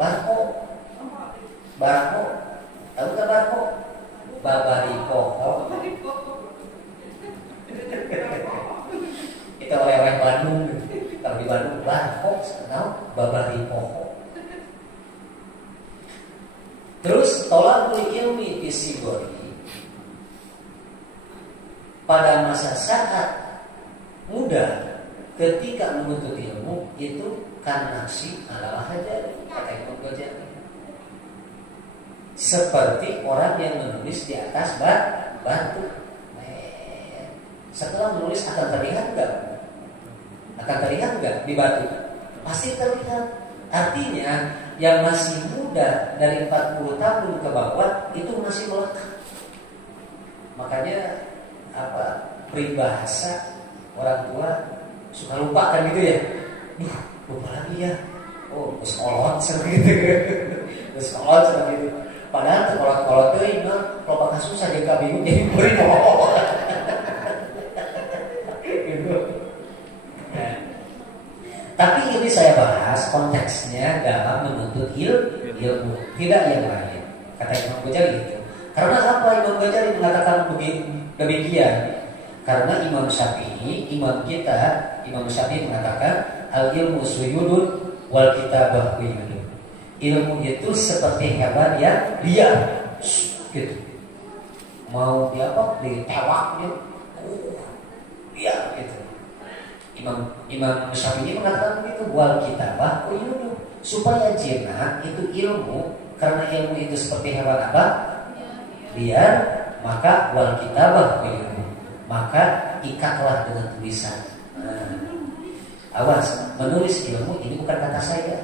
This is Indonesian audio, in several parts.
Barko. Barko. Tahu nggak barko? Babariko. Kita oleh-oleh Bandung. Kalau di Bandung barko, tahu? Babariko. Terus tolakul ilmi fisigori. Pada masa saat muda ketika menuntut ilmu itu kan nafsi adalah hajar, kata Imam Ghazali. Seperti orang yang menulis di atas batu. Setelah menulis akan terlihat enggak? Akan terlihat enggak di batu? Pasti terlihat. Artinya yang masih muda dari 40 tahun ke bawah itu masih melekat. Makanya peribahasa orang tua suka lupa kan gitu ya. Lupa lagi ya. Oh, sekolot seperti gitu. Sekolot seperti itu. Padahal kalau teuing mah loba kasus saja ka bingung jadi murid. Gitu. Nah. Tapi ini saya bahas konteksnya dalam menuntut ilmu, tidak yang lain. Kata Imam Ghazali itu. Karena apa Imam Ghazali mengatakan demikian? Karena Imam Syafi'i, imam kita, Imam Syafi'i mengatakan al ilmu suyudun wal kitabah quyudun. Ilmu itu seperti hewan yang liar, gitu. Mau dia apa? Ditewak dia, liar gitu. Imam Syafi'i mengatakan begitu, wal kitabah quyudun, supaya jinak itu ilmu, karena ilmu itu seperti hewan apa? Liar, maka wal kitabah quyudun, maka ikatlah dengan tulisan. Awas, menulis ilmu ini bukan kata saya.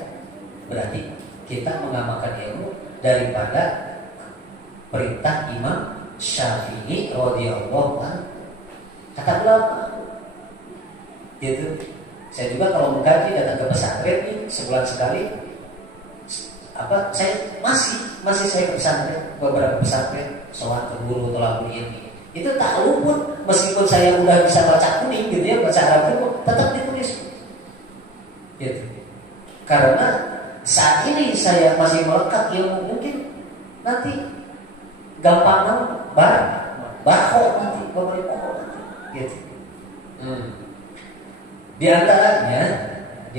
Berarti kita mengamalkan ilmu daripada perintah Imam Syafi'i radhiyallahu anhu. Kata beliau gitu. Saya juga kalau mengkaji datang ke pesantren nih sebulan sekali. Saya masih saya ke pesantren, beberapa pesantren, sholat ke guru tolakul ilmi. Itu tak luput meskipun saya udah bisa baca kuning gitu ya, baca Arab itu tetap ditulis. Gitu. Karena saat ini saya masih melekat ilmu, mungkin nanti gampang barho nanti gitu. Di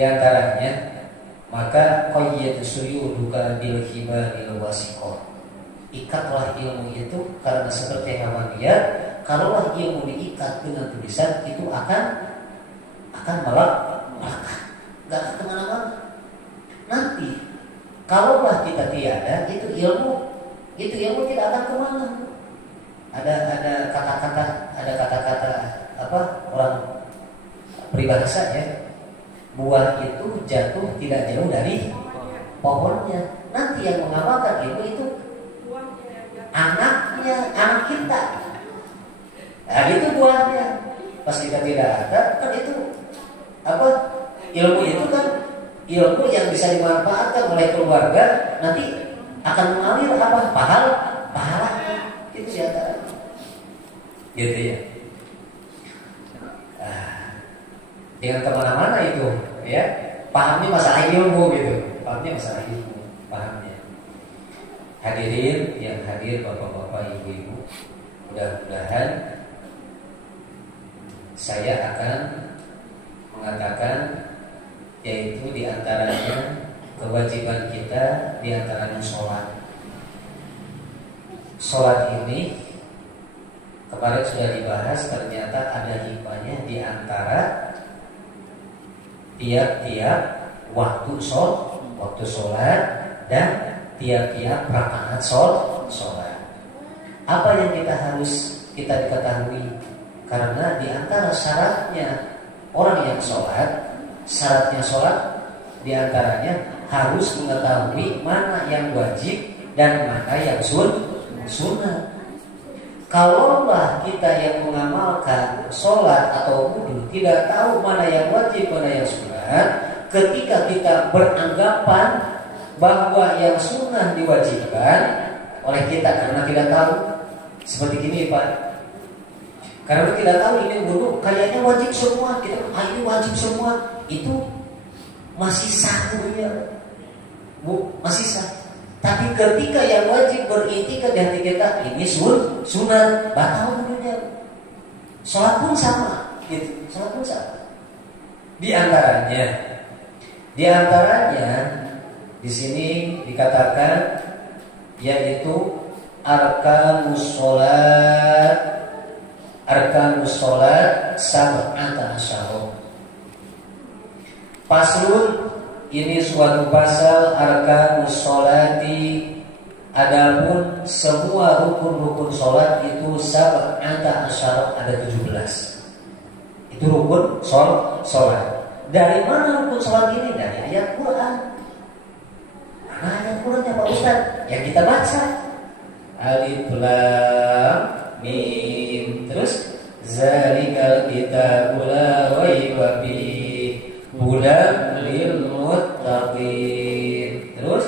antaranya maka qayyid suyuduka bil hibalil wasiqah. Ikatlah ilmu itu karena seperti hewan liar. Kalaulah ilmu diikat dengan tulisan itu akan melekat, nggak akan kemana-mana. Nanti kalaulah kita tiada, itu ilmu tidak akan kemana. Ada kata-kata apa orang peribahasa ya, buah itu jatuh tidak jauh dari pohonnya. Nanti yang mengamalkan ilmu itu anak kita. Nah, itu buahnya. Pas kita tidak ada, kan itu apa? Ilmu itu kan ilmu yang bisa dimanfaatkan oleh keluarga, nanti akan mengalir apa? Pahala. Itu sih antara. Gitu ya. Dengan kemana-mana itu, ya. Pahamnya masalah ilmu gitu. Pahamnya. Hadirin yang hadir, bapak-bapak, ibu-ibu, mudah-mudahan saya akan mengatakan yaitu diantaranya kewajiban kita diantaranya sholat. Sholat ini kemarin sudah dibahas, ternyata ada hikmahnya diantara tiap-tiap waktu sholat dan tiap-tiap rakaat sholat. Apa yang harus kita ketahui? Karena di antara syaratnya orang yang sholat di antaranya harus mengetahui mana yang wajib dan mana yang sunnah. Kalaulah kita yang mengamalkan sholat atau wudu tidak tahu mana yang wajib, mana yang sunnah, ketika kita beranggapan bahwa yang sunnah diwajibkan oleh kita karena tidak tahu, seperti gini Pak. Karena tidak tahu ini wudu kayaknya wajib semua, kita ini wajib semua, itu masih satu ya. masih sah. Tapi ketika yang wajib beriktikaf di hati kita ini sunat, batal hukumnya. Sholat pun sama, gitu. Sholat pun sama. Di antaranya di sini dikatakan yaitu arkanus sholat sab'ata asyara. Paslun, ini suatu pasal arkanus sholati, adapun semua rukun-rukun sholat itu sab'ata asyara, ada 17. Itu rukun sholat. Dari mana rukun sholat ini? Dari ayat Quran. Mana ayat Qurannya Pak Ustaz? Yang kita baca. Alif Lam Mim. Terus zalikal kitabul la raiba fihi hudan lil muttaqin. Terus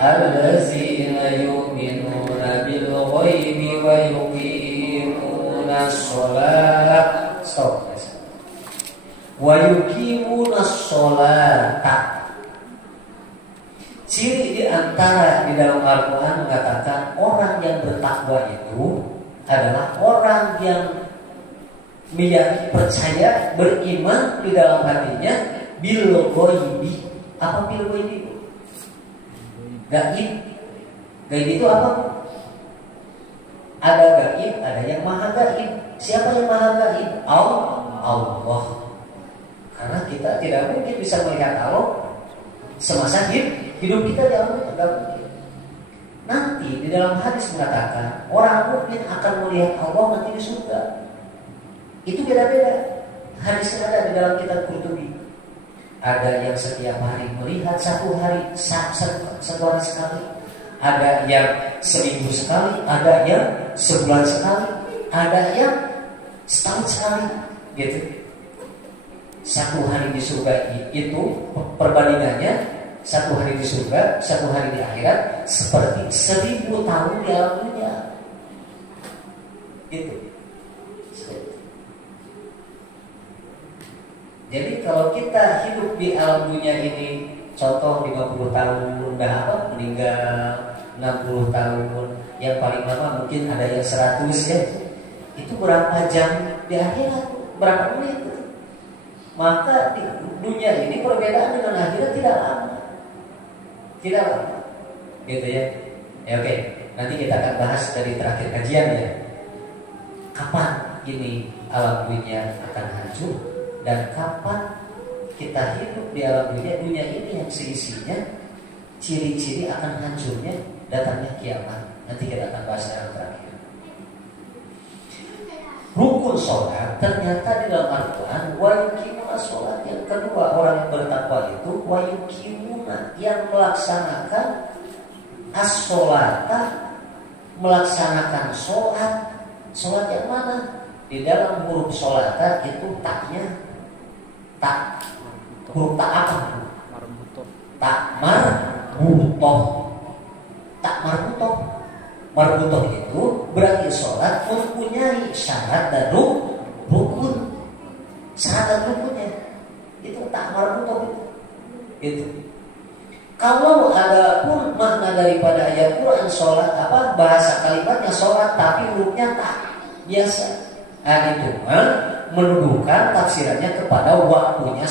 allazina yu'minuna bil ghaibi wa yuqimunas shalah. Stop. Wa yuqimunas sholata. Ciri di antara di dalam Al-Quran mengatakan orang yang bertakwa itu adalah orang yang meyakini, percaya, beriman di dalam hatinya bil ghaibi. Apa bil ghaibi? Gaib. Gaib itu apa? Ada gaib, ada yang maha gaib. Siapa yang maha gaib? Allah. Karena kita tidak mungkin bisa melihat Allah semasa hidup kita tidak mungkin. Nanti di dalam hadis mengatakan orang mukmin akan melihat Allah nanti di surga. Itu beda-beda. Hadisnya ada di dalam kitab Qurtubi. Ada yang setiap hari melihat satu hari sekali. Ada yang seminggu sekali. Ada yang sebulan sekali. Ada yang setahun sekali. Gitu. Satu hari di surga itu perbandingannya, satu hari di surga, satu hari di akhirat seperti 1000 tahun di alam dunia. Itu. Jadi kalau kita hidup di alam dunia ini, contoh 50 tahun udah meninggal, 60 tahun, yang paling lama mungkin ada yang 100 ya. Itu berapa jam di akhirat? Berapa menit? Maka di dunia ini perbedaan dengan akhirat tidak lama. Tidak lama. Gitu ya. Oke. Nanti kita akan bahas dari terakhir kajian ya. Kapan ini alam dunia akan hancur dan kapan kita hidup di alam dunia ini yang seisinya ciri-ciri akan hancurnya, datangnya kiamat. Nanti kita akan bahas yang terakhir. Rukun sholat ternyata di dalam Al-Quran wa yuqimuna sholat. Yang kedua, orang yang bertakwa itu wa yuqimuna, yang melaksanakan as-sholata, melaksanakan sholat. Sholat yang mana? Di dalam huruf sholata itu taknya tak, huruf tak apa? Tak marbutoh. Tak marbutoh. Marbutoh itu berarti sholat mempunyai syarat dan rukun. Syarat dan rukunnya itu tak marbutoh itu. Kalau ada pun makna daripada ayat Quran sholat, bahasa kalimatnya sholat tapi hurufnya tak biasa. Itu menuduhkan tafsirannya kepada waktunya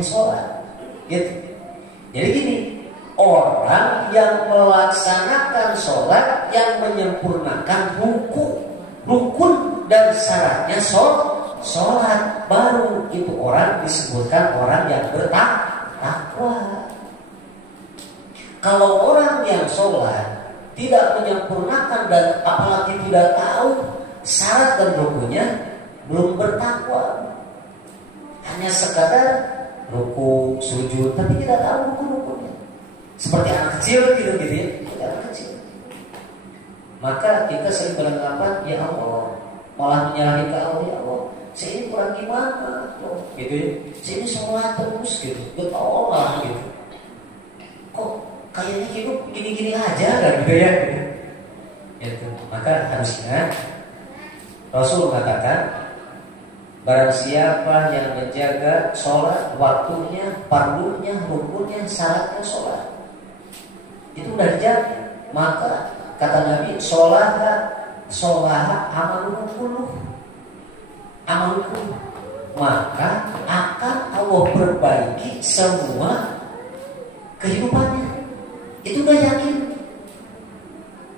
sholat. Gitu. Jadi gini. Orang yang melaksanakan sholat, yang menyempurnakan rukun dan syaratnya sholat, baru itu orang disebutkan orang yang bertakwa. Kalau orang yang sholat tidak menyempurnakan dan apalagi tidak tahu syarat dan rukunnya, belum bertakwa. Hanya sekadar ruku, sujud, tapi tidak tahu rukun-rukunnya. Seperti anak kecil gitu ya, anak kecil. Maka kita sering beranggapan, ya Allah, malah menyalahi ke Allah, ya Allah, saya ini kurang gimana, gitu ya. Saya ini sholat terus gitu, getol lah gitu. Kok kayaknya hidup gini-gini aja kan gitu ya. Gitu. Maka harusnya Rasul mengatakan Barang siapa yang menjaga sholat waktunya, fardunya, rukunnya, syaratnya sholat, itu udah dijaga. Maka kata Nabi, sholat amalun kulluh, maka akan Allah perbaiki semua kehidupannya. Itu udah yakin.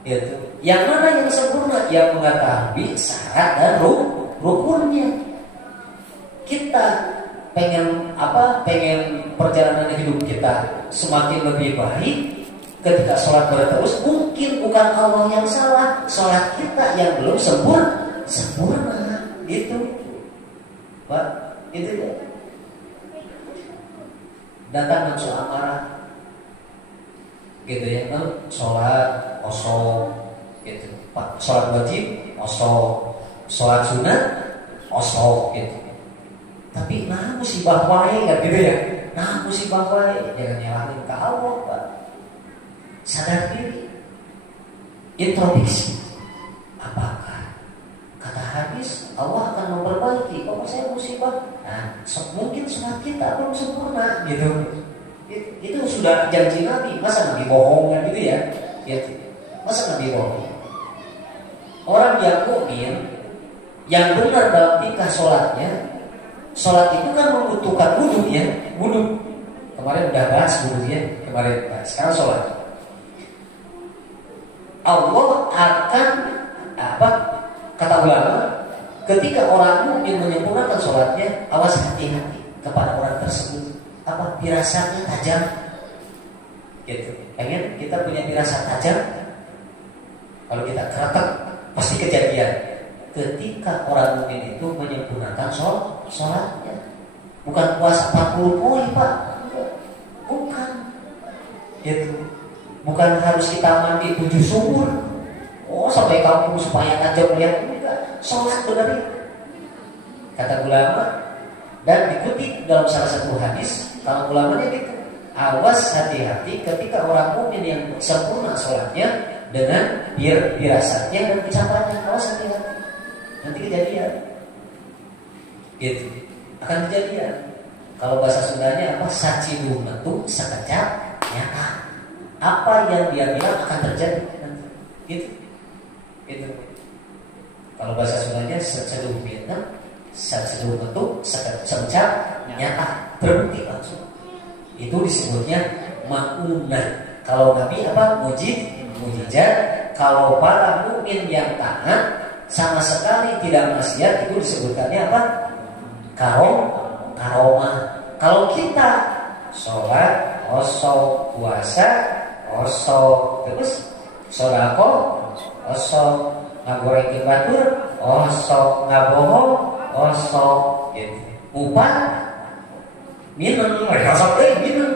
Gitu. Yang mana yang sempurna? Yang mengetahui syarat dan rukunnya. Kita pengen perjalanan hidup kita semakin lebih baik ketika sholat berterus. Mungkin bukan Allah yang salah, sholat kita yang belum sempurna. Itu Pak, itu ya. Datang nafsu amarah gitu ya, sholat kosong gitu, Pak, sholat wajib kosong, sholat sunat kosong gitu. Tapi musibah wae kan gitu ya. Musibah wae, jangan nyalahin ke Allah, Pak. Sadar diri. Introspeksi. Apakah kata hadis Allah akan memperbaiki kalau saya musibah? Mungkin sholat kita belum sempurna gitu. Itu sudah janji Nabi. Masa Nabi bohong kan gitu ya? Masa Nabi bohong? Orang yang mukmin, yang benar dalam tingkah sholatnya, sholat itu kan membutuhkan wudu ya, wudu. Kemarin udah bahas wudu ya, sekarang sholat. Allah akan kata ulama, ketika orang mukmin menyempurnakan sholatnya, awas hati-hati kepada orang tersebut. Firasatnya tajam. Gitu. Pengen kita punya firasat tajam. Kalau kita keretek pasti kejadian. Ketika orang mukmin itu menyempurnakan sholatnya, bukan puasa 40 poin, Pak. Bukan. Gitu. Bukan harus kita mandi 7 sumur. Sampai kampung supaya tajam lihat. Sholat benar. Kata ulama, dan dikutip dalam salah satu hadis, kalau ulamanya gitu, awas hati-hati ketika orang mukmin yang sempurna sholatnya dengan firasatnya dan ucapannya, awas hati-hati. Nanti kejadian gitu, akan kejadian. Kalau bahasa Sundanya sacidu metu sekejap nyata. Apa yang dia bilang akan terjadi nanti. Gitu. Kalau bahasa Sundanya sacidu Vietnam, sacidu metu sekejap nyata, terbukti langsung. Itu disebutnya ma'unah. Kalau Nabi mujizat. Kalau para mukmin yang taat sama sekali tidak maksiat, itu disebutkannya karomah. Kalau kita sholat kosong, puasa kosong, terus sodako kosong, ngagoreng batur kosong, ngabohong kosong, gitu. Upah minum, minum.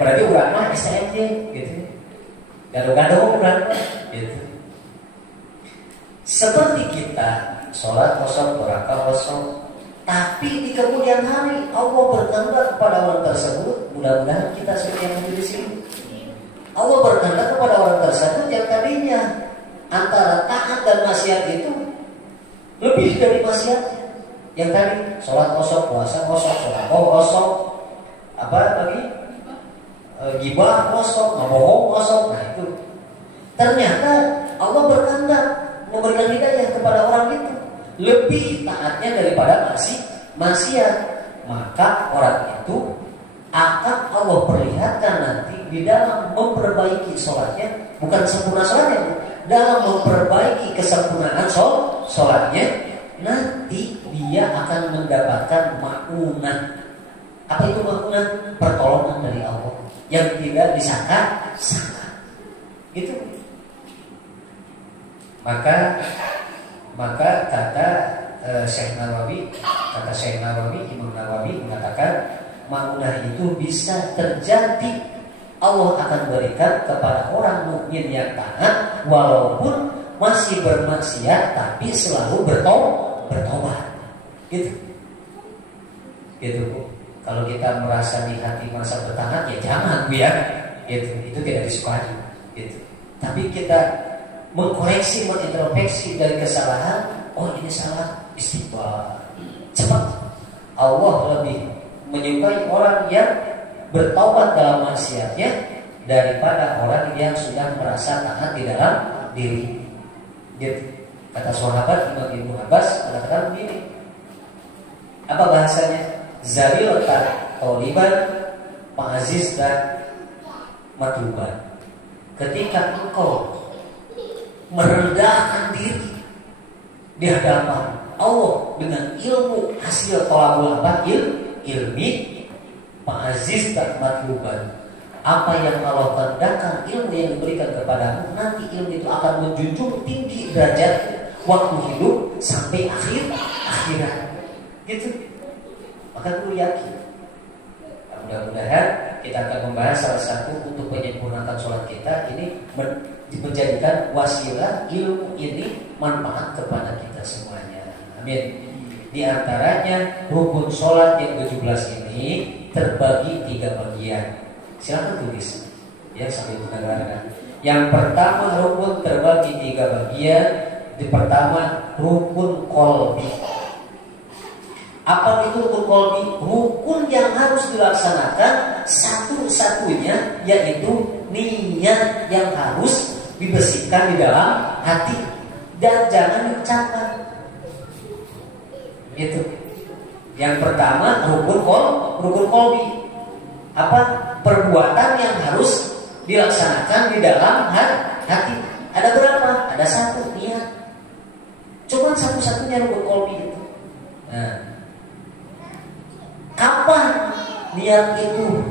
Berarti urang mah STMJ gitu. Gado-gado urang gitu. Seperti kita sholat kosong, berakal kosong, tapi di kemudian hari Allah berkehendak kepada orang tersebut. Mudah-mudahan kita seperti yang ada di sini. Allah berkehendak kepada orang tersebut yang tadinya antara taat dan maksiat itu lebih dari maksiatnya. Yang tadi sholat kosong, puasa kosong, sholat kosong, gibah kosong, ngomong kosong. Nah itu ternyata Allah berkehendak memberikan hidayah kepada orang itu lebih taatnya daripada maksiat. Maka orang itu akan Allah perlihatkan nanti di dalam memperbaiki sholatnya, bukan sempurna sholatnya, dalam memperbaiki kesempurnaan sholatnya, nanti dia akan mendapatkan ma'unah. Apa itu ma'unah? Pertolongan dari Allah yang tidak disangka-sangka. Itu. Maka kata Syekh Nawawi, Imam Nawawi mengatakan ma'unah itu bisa terjadi. Allah akan berikan kepada orang mukmin yang taat walaupun masih bermaksiat, tapi selalu bertobat. Gitu. Kalau kita merasa di hati merasa bertahan, ya jangan, ya. Itu tidak disukai. Gitu. Tapi kita mengkoreksi, mengintrospeksi dari kesalahan. Oh ini salah, istighfar cepat. Allah lebih menyukai orang yang bertaubat dalam maksiatnya daripada orang yang sudah merasa taat di dalam diri. Jadi, kata sahabat Imam Ibnu Abbas kata-kata begini. Apa bahasanya? Zalilatan toliban ma'aziz dan matluban. Ketika engkau merendahkan diri di hadapan Allah dengan ilmu hasil tolabul ilmi ma'aziz dan matluban, apa yang Allah kehendakkan, ilmu yang diberikan kepadamu, nanti ilmu itu akan menjunjung tinggi derajat waktu hidup sampai akhirat. Gitu. Maka gue yakin. Mudah-mudahan kita akan membahas salah satu untuk menyempurnakan sholat kita ini menjadikan wasilah ilmu ini manfaat kepada kita semuanya. Amin. Di antaranya rukun sholat yang 17 ini terbagi 3 bagian. Silakan tulis ya sambil mendengarkan. Yang pertama rukun terbagi 3 bagian. Yang pertama rukun qalbi. Apa itu rukun qalbi? Rukun yang harus dilaksanakan satu-satunya yaitu niat yang harus dibersihkan di dalam hati dan jangan diucapkan. Itu. Yang pertama rukun qalbi. Apa? Perbuatan yang harus dilaksanakan di dalam hati. Ada berapa? Ada 1, niat. Cuma satu-satunya rukun qalbi itu. Nah, kapan niat itu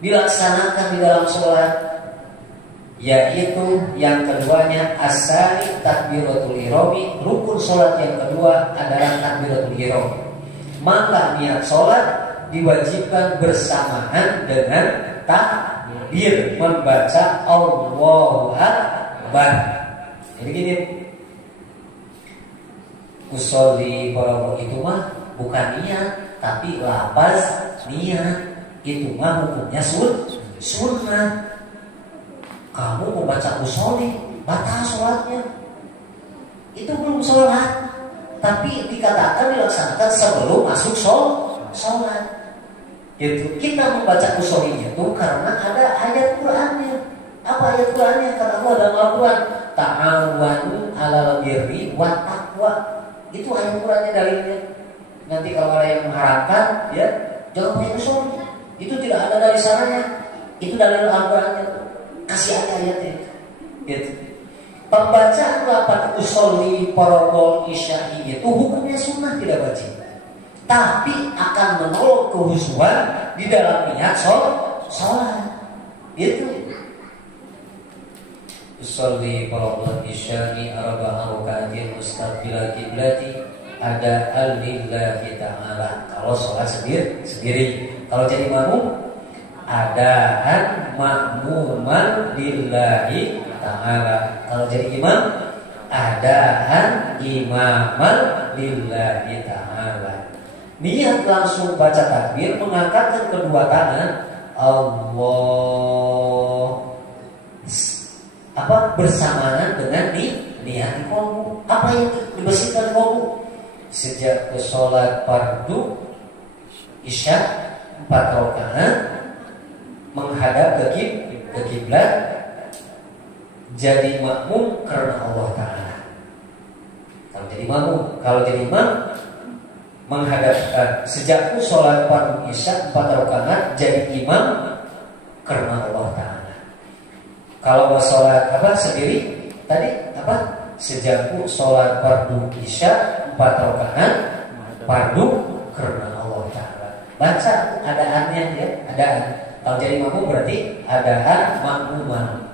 dilaksanakan di dalam sholat? Yaitu yang keduanya asari takbiratul ihrami. Rukun sholat yang kedua adalah takbiratul ihrami. Maka niat sholat diwajibkan bersamaan dengan takbir, membaca Allahu Akbar. Jadi gini, usolli kalau itu mah bukan niat, tapi lafaz niat. Itu mah hukumnya sunnah. Kamu membaca usolli, batal sholatnya. Itu belum sholat, tapi dikatakan dilaksanakan sebelum masuk sholat. Itu kita membaca usollinya itu karena ada ayat Qur'annya. Apa ayat Qur'annya? Kata Allah dalam Al-Quran, ta'awanu 'alal birri wat taqwa. Itu ayat Qur'annya dalilnya. Nanti kalau ada yang mengharapkan, ya jangan punya usolli. Itu tidak ada dari sananya. Itu dalil Al-Qurannya. Kasih ayat-ayatnya. Gitu. Pembacaan lapan usolli parabol isya'i itu hukumnya sunnah, tidak wajib. Tapi akan menolong kehusuan di dalam niat sholat. Itu. Usolli parabol isya'i arba'a raka'atin mustaqbilal qiblati ada al-lillahi ta'ala. Kalau sholat sendiri. Kalau jadi makmum adaan makmuman lillahi ta'ala. Kalau jadi imam adaan imaman lillahi ta'ala. Niat langsung baca takbir, mengangkatkan kedua tangan, Allah bersamaan dengan niat di kolbu. Apa yang dibersihkan kolbu? Sejak ke sholat fardu isya 4 rakaat menghadap ke kiblat, jadi makmum karena Allah Ta'ala. Kalau jadi imam menghadap sejak sholat fardu isya 4 rakaat jadi imam karena Allah Ta'ala. Kalau sholat sendiri tadi sejak sholat fardu isya 4 rakaat fardu karena Allah Ta'ala. Baca adaannya ya, adaan. Kalau jadi makmum berarti adaan makmuman.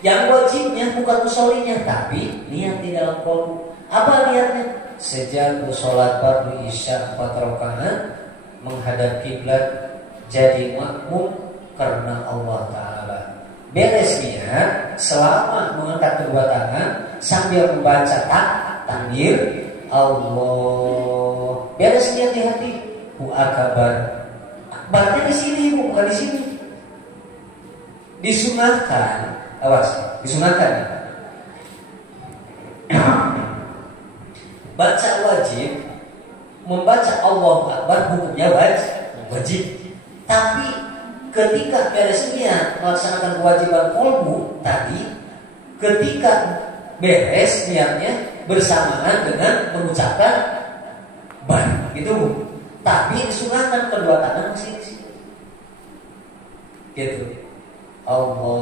Yang wajibnya bukan usollinya, tapi niat di dalam kolbu. Apa niatnya? Sejak sholat fardu isya 4 rakaat menghadap kiblat jadi makmum karena Allah Ta'ala. Beres niat selama mengangkat kedua tangan sambil membaca takbir Allah. Beres niat di hati. Hu akbar. Akbarnya di sini, bukan di sini. Disunahkan. Awas, disunahkan. baca wajib, membaca Allahu Akbar hukumnya wajib. Tapi ketika beres niat melaksanakan kewajiban qalbu tadi, ketika beres niatnya bersamaan dengan mengucapkan bar, gitu. Tapi disunahkan kedua tangan masih di situ. Gitu. Allahu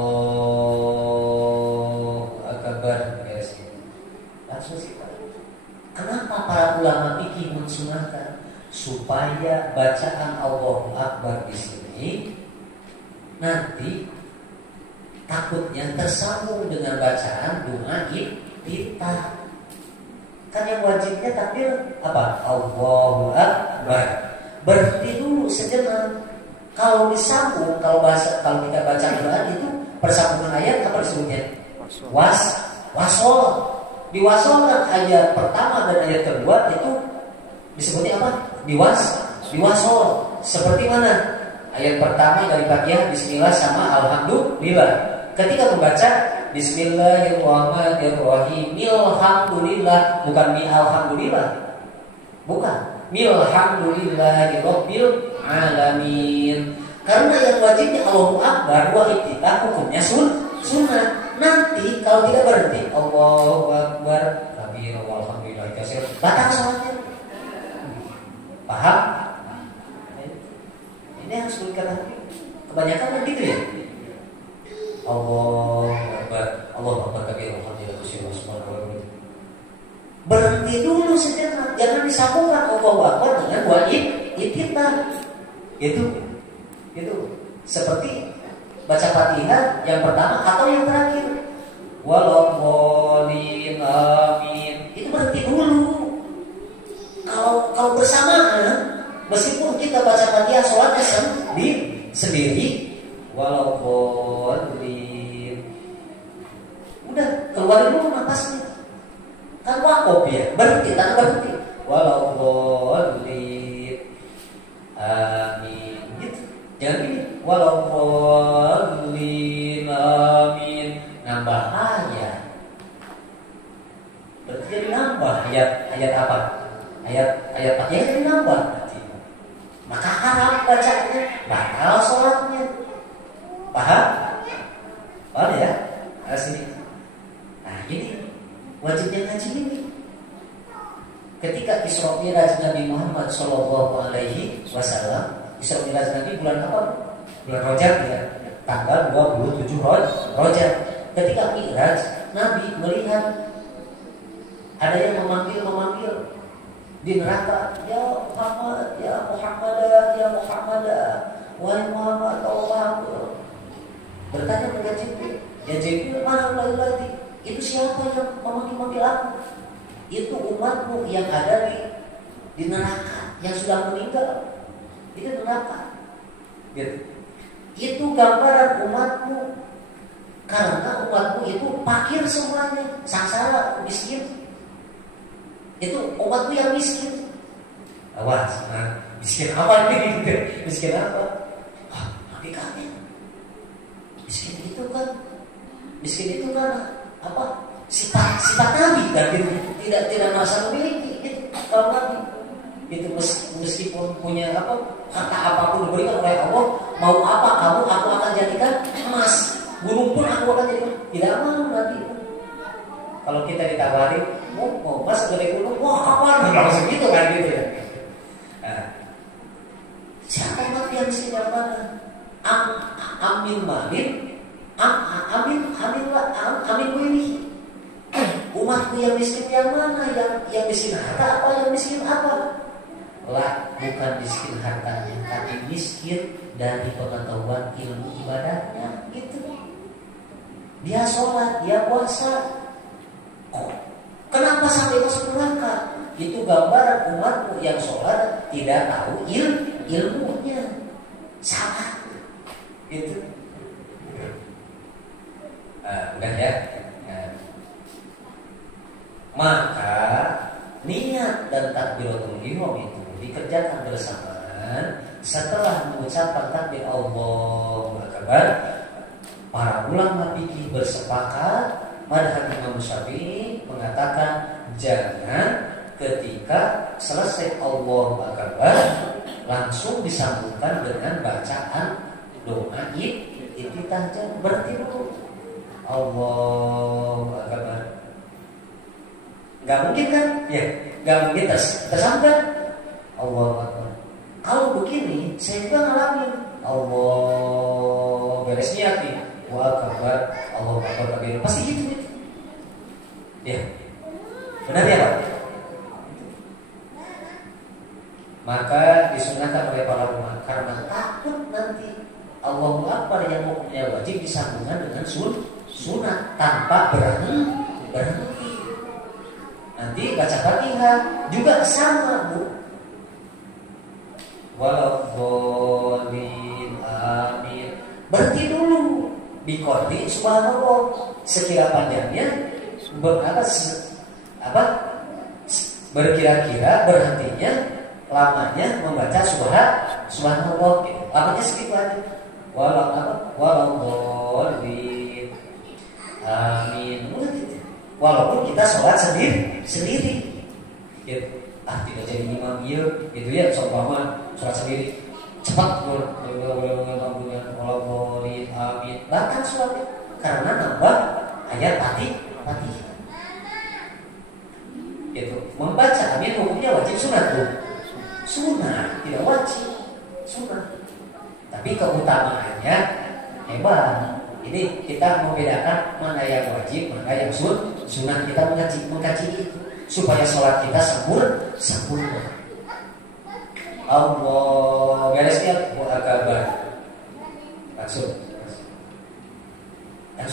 Akbar beres itu. Langsung sih. Kenapa para ulama fikih mensunahkan? Supaya bacaan Allahu Akbar di sini nanti takutnya tersambung dengan bacaan doa iftitah. Kan yang wajibnya takbir apa? Allahu Akbar. Berhenti dulu sejenak. Kalau disambung, kalau kita baca Quran itu persambungan ayat apa disebutnya? Wasol. Diwasolkan ayat pertama dan ayat kedua itu disebutnya apa? Diwasol. Seperti mana? Ayat pertama dari Fatihah Bismillah sama Alhamdulillah. Ketika membaca Bismillahirrahmanirrahim, Alhamdulillah, bukan Alhamdulillah, bukan Alhamdulillahirabbil alamin. Karena yang wajibnya Allahu Akbar wa iftitah hukumnya sunnah. Nanti kalau tidak berhenti Allahu Akbar kabir walhamdulillah katsir, batal salatnya. Paham? Ini harus dikatakan. Kebanyakan kan gitu ya. Allahu Akbar kabir walhamdulillah katsir subhanallah. Berhenti dulu sejenak, jangan disambungkan Allahu Akbar dengan wa iftitah. Itu seperti baca Fatihah yang pertama atau yang terakhir. Walladhdallin amin. Itu berhenti dulu. Kalau bersamaan, meskipun kita baca Fatihah sholatnya sendiri, walladhdallin. Udah keluarin dulu napasnya. Kan wakaf ya, berhenti, tangan berhenti. Walladhdallin amin. Gitu. Jangan gini. Walladhdallin amin. Nambah ayat. Berarti jadi nambah ayat apa? Ayat Fatihah jadi nambah berarti. Maka haram bacanya, batal sholatnya. Paham ya? Asli. Nah ini wajibnya ngaji ini. Ketika Isra Mi'raj Nabi Muhammad Shallallahu Alaihi Wasallam, Isra Mi'raj Nabi bulan apa? Bulan Rajab ya, tanggal 27 Rajab. Ketika Mi'raj, Nabi melihat ada yang memanggil di neraka, ya Muhammad, ya Muhammad, ya Muhammad, wahai Muhammad, Allah. Bertanya kepada Jibril, ya Jibril, mana lagi? Itu siapa yang memanggil aku? Itu umatmu yang ada di neraka, yang sudah meninggal. Itu neraka. Gitu. Itu gambaran umatmu. Karena umatmu itu fakir semuanya, sangsara, miskin. Itu umatmu yang miskin. Awas, miskin apa ini? Miskin apa? Hakikatnya miskin itu kan apa? Sifat Nabi kan gitu. Tidak merasa memiliki gitu. Kalau Nabi itu meskipun punya harta apapun diberikan oleh Allah, mau apa kamu, aku akan jadikan emas. Gunung pun aku akan jadikan. Tidak mau Nabi. Kalau kita ditawari, mau emas gede gunung, wah kapan? Langsung gitu kan gitu ya. Nah, siapa Nabi yang miskin yang mana? Amin malin, amin wilih. Umatku yang miskin yang mana? Yang miskin harta apa? Yang miskin apa? Lah, bukan miskin hartanya, tapi miskin dari pengetahuan ilmu ibadahnya. Gitu. Dia sholat, dia puasa. Kenapa sampai masuk neraka? Itu gambaran umatmu yang sholat tidak tahu ilmunya. Salah. Gitu. Udah ya. Maka niat dan takbiratul ihram itu dikerjakan bersamaan setelah mengucapkan takbir Allahu Akbar. Para ulama fikih bersepakat, mazhab Imam Syafi'i mengatakan jangan ketika selesai Allahu Akbar langsung disambungkan dengan bacaan doa iftitah. Berarti dulu Allahu Akbar. Gak mungkin kan? Ya, gak mungkin tersambung Allahu Akbar. Kalau begini, saya juga ngalamin Allah beres niat nih, Allahu Akbar, Allahu Akbar kabir. Pasti gitu. Ya, benar ya Pak? Maka disunahkan oleh para ulama karena takut nanti Allahu Akbar yang hukumnya wajib disambungkan dengan sunat tanpa berhenti. Nanti baca Fatihah juga sama Bu. Walaupun amin. Berhenti dulu biqadri subhanallah. Sekira panjangnya berkira-kira berhentinya lamanya membaca subhanallah gitu. Lamanya segitu aja. Walaupun amin. Walaupun kita sholat sendiri gitu. Tidak jadi imam gitu ya, seumpama sholat sendiri cepat amin, bahkan sholatnya karena nambah ayat Fatihah gitu. Membaca amin hukumnya wajib sunat tuh, sunat tidak wajib, sunat. Tapi keutamaannya hebat. Ini kita membedakan mana yang wajib, mana yang sunat. Kita mengkaji itu supaya sholat kita sempurna. Allah beresnya Allahu Akbar. Langsung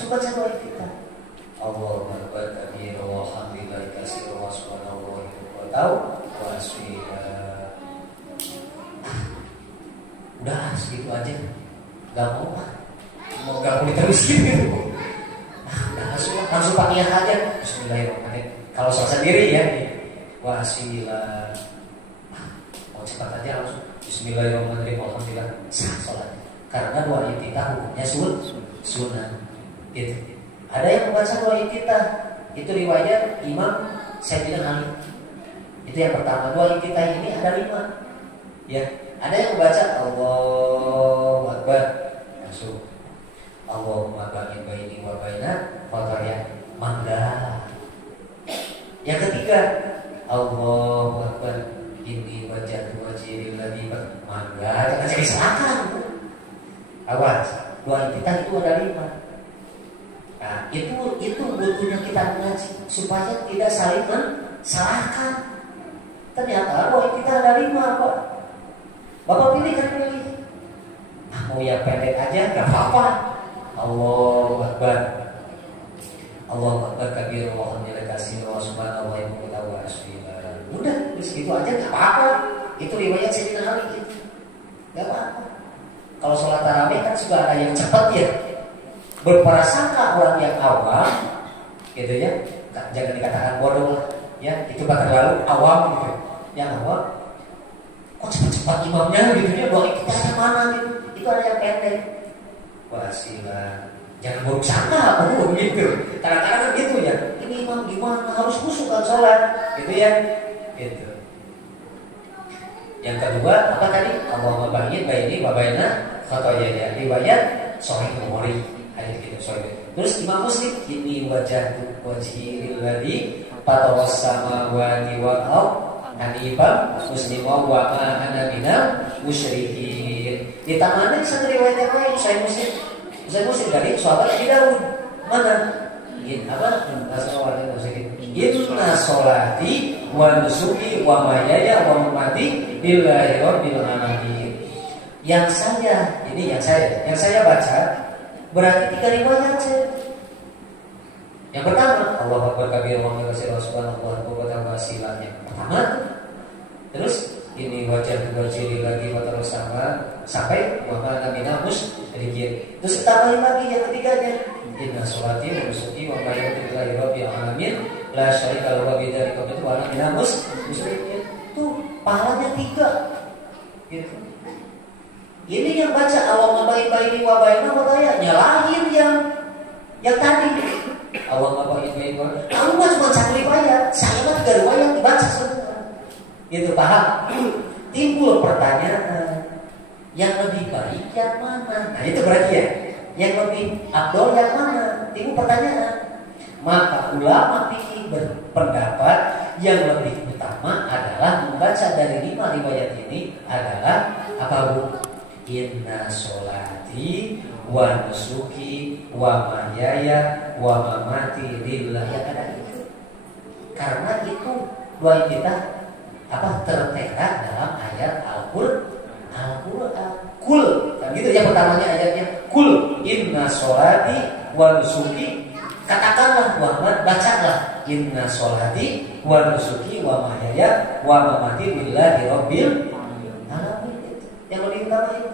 baca doa kita. Allahu Akbar kabir walhamdulillahi katsiran wa subhanallah wa asfiya. Udah segitu aja. Gak mau diterusin gitu. Langsung Fatihah aja. Bismillahirrahmanirrahim. Kalau sholat sendiri ya, wasilah. Mau cepat aja langsung. Bismillahirrahmanirrahim. Alhamdulillah. Sholat. Karena doa iftitah hukumnya sunnah. Gitu. Ada yang membaca doa iftitah. Itu riwayat Imam Sayyidina Ali. Itu yang pertama. Doa iftitah ini ada 5. Ya. Ada yang membaca Allahu Akbar. Langsung Allahumma ba'id baini wa baina khataaya mangga. Yang ketiga Allahu Akbar inni wajhatu wajhi lillazi mangga. Jangan jadi silakan. Awas, doa kita itu ada 5. Nah, itu butuhnya kita mengaji supaya tidak saling mensalahkan. Ternyata doa kita ada 5 Pak. Bapak pilih. Mau yang pendek aja gak apa-apa. Allahu Akbar. Allahu Akbar kabir walhamdulillahi katsiran wa subhanallah wa asfiya. Udah, segitu aja gak apa-apa. Itu riwayat Sayyidina Ali gitu. Gak apa-apa. Kalau sholat tarawih kan sudah ada yang cepat ya. Berprasangka orang yang awam gitu ya. Jangan dikatakan bodoh lah. Ya, itu bakal lalu awam gitu. Yang awam kok cepat-cepat imamnya gitu ya, doa kita yang mana gitu. Itu ada yang pendek. Wasilah. Jangan buruk sangka gitu. Kadang-kadang kan gitu ya. Ini imam gimana? Harus khusyuk kan sholat, gitu ya. Gitu. Yang kedua apa tadi? Allahumma ba'id baini wa baina khataaya. Riwayat Sahih Bukhari. Hadis gitu Sahih. Terus Imam Muslim ini wajhatu wajhi lillazi fatawas samawati wal ardh hanifan musliman wa ma ana minal musyrikin. Ditambahin satu riwayat yang lain Sahih Muslim dari sahabat Abi Dawud. Mana? Inna sholati wa nusuki wa mahyaya wa mamati lillahi rabbil alamin. Yang saya baca berarti 3 riwayat saja. Yang pertama, Allahu Akbar kabir wa maghfirah subhanallah wa wasilah. Yang pertama. Terus ini wajah wajhi lagi terus sampai wa ma mina musyrikin. Terus tambahin lagi yang ketiganya. Inna sholati wa nusuki wa mahyaya lillahi rabbil alamin la syarika lahu wa bidzalika umirtu wa ana minal musyrikin. Tuh pahalanya 3. Gitu. Ini yang baca Allahumma ba'id baini wa baina khataaya nyalahin yang tadi. Allahumma ba'id baini wa. Kamu cuma 1 riwayat, saya mah 3 riwayat dibaca semua. Itu paham? Timbul pertanyaan, yang lebih baik yang mana? Nah itu berarti ya, yang lebih afdol yang mana? Timbul pertanyaan. Maka ulama fikih berpendapat yang lebih utama adalah membaca dari 5 riwayat ini adalah apa Bu? Inna sholati wa nusuki wa mahyaya wa mamati lillahi, ya ada itu. Karena itu dua kita tertera dalam ayat Al-Qur'an. Kul, kan gitu ya pertamanya ayatnya. Kul inna sholati wa nusuki. Katakanlah Muhammad, bacalah inna sholati wa nusuki wa mahyaya wa mamati lillahi rabbil alamin. Yang lebih utama itu.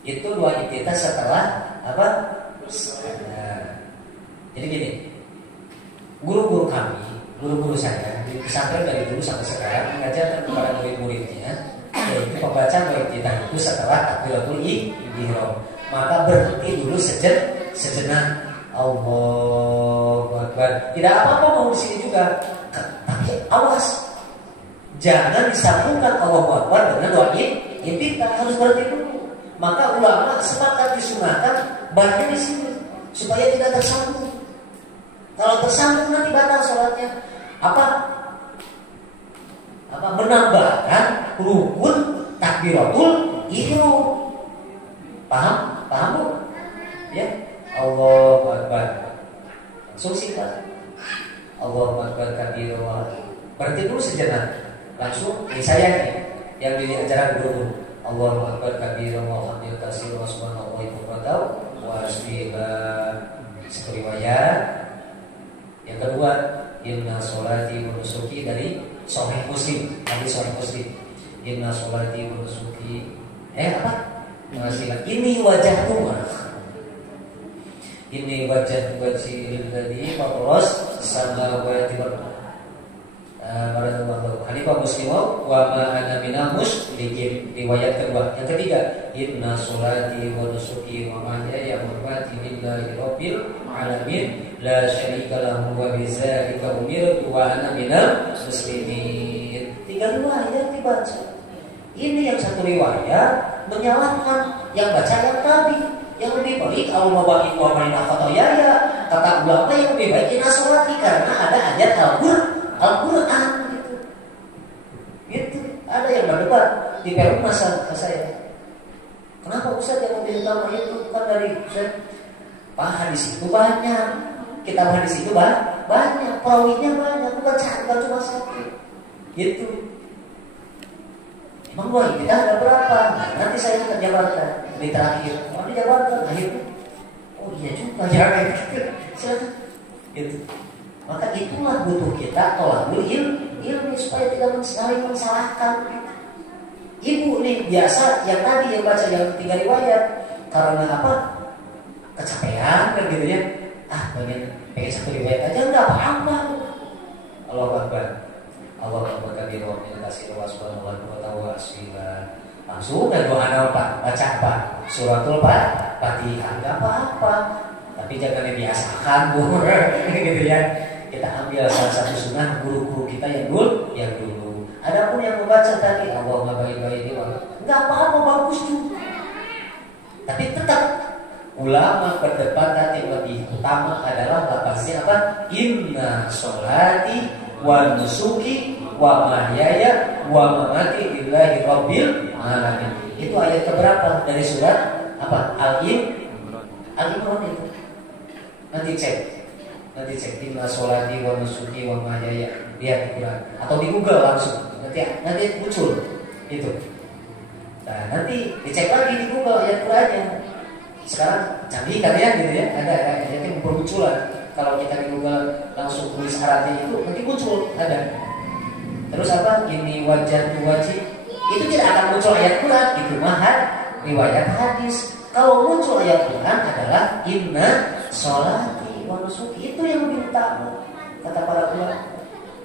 Itu dua entitas setelah apa? Jadi gini, guru-guru kami, guru-guru saya di pesantren dari dulu sampai sekarang mengajarkan kepada murid-muridnya yaitu pembacaan dua entitas itu setelah takbiratul ihram. Maka berhenti dulu sejenak. Allahu Akbar. Tidak apa-apa mau di sini juga, tapi awas, jangan disambungkan Allahu Akbar dengan doa entitas, harus berhenti dulu. Maka ulama sepakat disunahkan baca di sini supaya tidak tersambung. Kalau tersambung nanti batal sholatnya. Menambahkan rukun takbiratul ihram. Paham Bu? Ya. Allahu Akbar. Langsung singkat. Allahu Akbar kabira. Berarti dulu sejenak. Langsung ini saya nih yang diajarkan guru. Allahu Akbar kabira walhamdulillah katsira wa subhanallahi bukratan wa asila. Satu riwayat. Yang kedua, inna sholati wa nusuki dari Sahih Muslim. Hadis Sahih Muslim. Inna sholati wa nusuki. Ini wajahku. Ini wajah wajhil ladzi fataras samawati wal ardh. Hanifah Muslim wa ma ana minal musyrikin. Riwayat kedua. Yang ketiga, inna sholati wa nusuki wa mahyaya wa mamati lillahi rabbil alamin la syarika lahu wa bidzalika umirtu wa ana minal muslimin. 3 riwayat dibaca. Ini yang satu riwayat menyalahkan yang baca yang tadi. Yang lebih baik Allah bagi wa maina khotoyaya. Kata ulama yang lebih baik inna sholati karena ada ayat Al-Qur'an gitu. Ada yang berdebat di Peru masa saya. Kenapa Ustaz yang lebih utama itu bukan dari Ustaz? Pak, hadis itu banyak. Kitab hadis itu banyak. Perawinya banyak, bukan cuma satu. Gitu. Emang kita ada berapa? Nah, nanti saya akan jabarkan di terakhir. Kalau dijabarkan akhirnya, oh iya juga ya gitu. Maka itulah butuh kita tolakul ilmu supaya tidak saling mensalahkan. Ibu nih biasa yang tadi yang baca yang 3 riwayat karena apa? Kecapean kan gitu ya. Pengen 1 riwayat aja enggak apa-apa. Allahu Akbar. Allah kabir wa kasih wa subhanallahi wa ta'ala. Langsung dan doa apa? Baca apa? Suratul Fatihah. Enggak apa-apa. Tapi jangan dibiasakan gitu ya. Kita ambil salah satu sunnah guru-guru kita yang dulu. Adapun yang membaca tadi Allahumma baik-baik enggak apa-apa, bagus juga. Tapi tetap ulama berdebat yang lebih utama adalah lafaznya apa? Inna sholati wa nusuki wa mahyaya wa mamati lillahi rabbil alamin. Itu ayat keberapa dari surat apa? Al-Imran itu. Nanti cek inna sholati wa nusuki wa mahyaya, lihat di Quran atau di Google langsung. Nanti muncul itu. Nah, nanti dicek lagi di Google ayat Qurannya. Sekarang canggih kan ya gitu ya. Ada ayatnya bermunculan. Kalau kita di Google langsung tulis Arabnya itu nanti muncul ada. Terus apa? Ini wajah itu tidak akan muncul ayat Quran, itu mah riwayat hadis. Kalau muncul ayat Quran adalah inna sholati wa nusuki, itu yang lebih utama kata para ulama.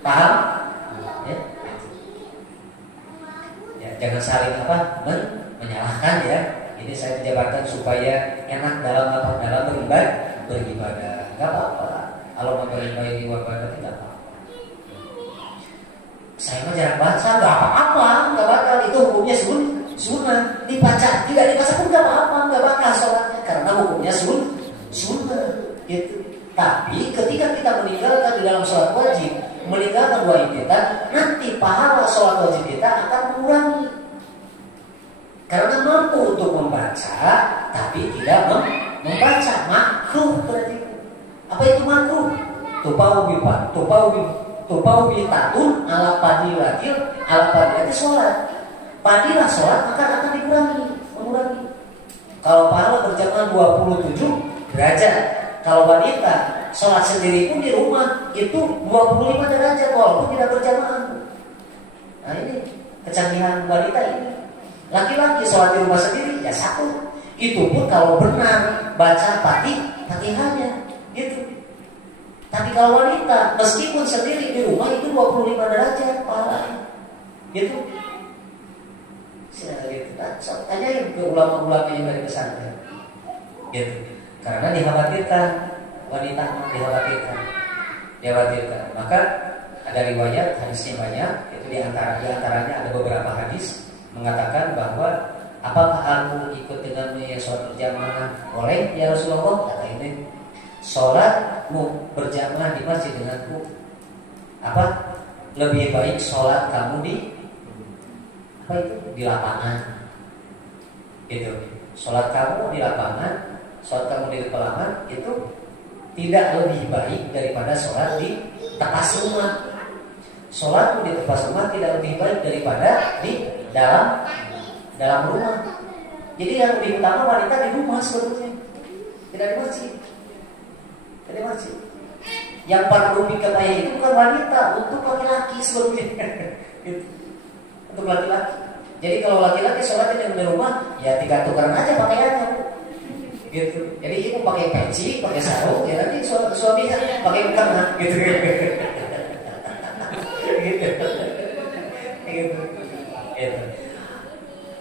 Paham? Ya, jangan saling menyalahkan ya. Ini saya menjabarkan supaya enak dalam beribadah. Gak apa-apa. Kalau mau beribadah di wabah tidak apa-apa. Saya mah jarang baca, nggak apa-apa, nggak batal. Itu hukumnya sunnah. Dibaca, tidak dibaca pun nggak apa-apa, nggak batal sholatnya karena hukumnya sunnah. Gitu. Tapi ketika kita meninggalkan di dalam sholat wajib, meninggalkan wajib kita, nanti pahala sholat wajib kita akan mengurangi. Karena mampu untuk membaca, tapi tidak membaca, makruh berarti. Apa itu makruh? Tupau bitatun ala padilatil ala padilati sholat. Padilah sholat maka akan mengurangi. Kalau pahala berjamaah 27 derajat. Kalau wanita sholat sendiri pun di rumah itu 25 derajat walaupun tidak berjamaah. Nah ini kecanggihan wanita ini. Laki-laki sholat di rumah sendiri ya satu. Itu pun kalau benar baca Fatihahnya gitu. Tapi kalau wanita meskipun sendiri di rumah itu 25 derajat pahalanya. Gitu. Silakan gitu. Nah, tanyain ke ulama-ulama yang dari pesantren. Gitu. Karena dikhawatirkan wanita dikhawatirkan. Maka ada riwayat hadisnya banyak. Itu diantaranya ada beberapa hadis mengatakan bahwa apakah aku ikut denganmu yang sholat berjamaah? Boleh ya Rasulullah, kata ini. Sholatmu berjamaah di masjid denganku apa? Lebih baik sholat kamu di lapangan. Gitu. Sholat kamu di lapangan, sholat kamu di lapangan itu tidak lebih baik daripada sholat di tepas rumah. Sholatmu di tepas rumah tidak lebih baik daripada di dalam rumah. Jadi yang lebih utama wanita di rumah sebetulnya, tidak di masjid. Yang perlu diketahui itu bukan wanita, untuk laki-laki sebetulnya. Untuk laki-laki. Jadi kalau laki-laki sholatnya di rumah, ya tinggal tukeran aja pakaiannya. Gitu. Jadi ibu pakai peci, pakai sarung, ya nanti suaminya pakai mukena, gitu. Gitu.